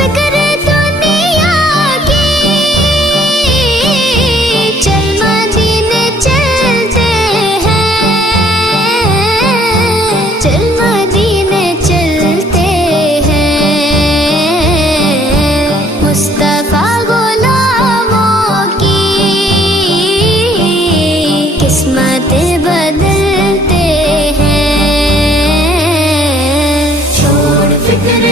फिक्र दुनिया की, चल मदीने चलते हैं, चल मदीने चलते हैं। मुस्तफा गुलामों की किस्मतें बदलते हैं। छोड़ फिक्र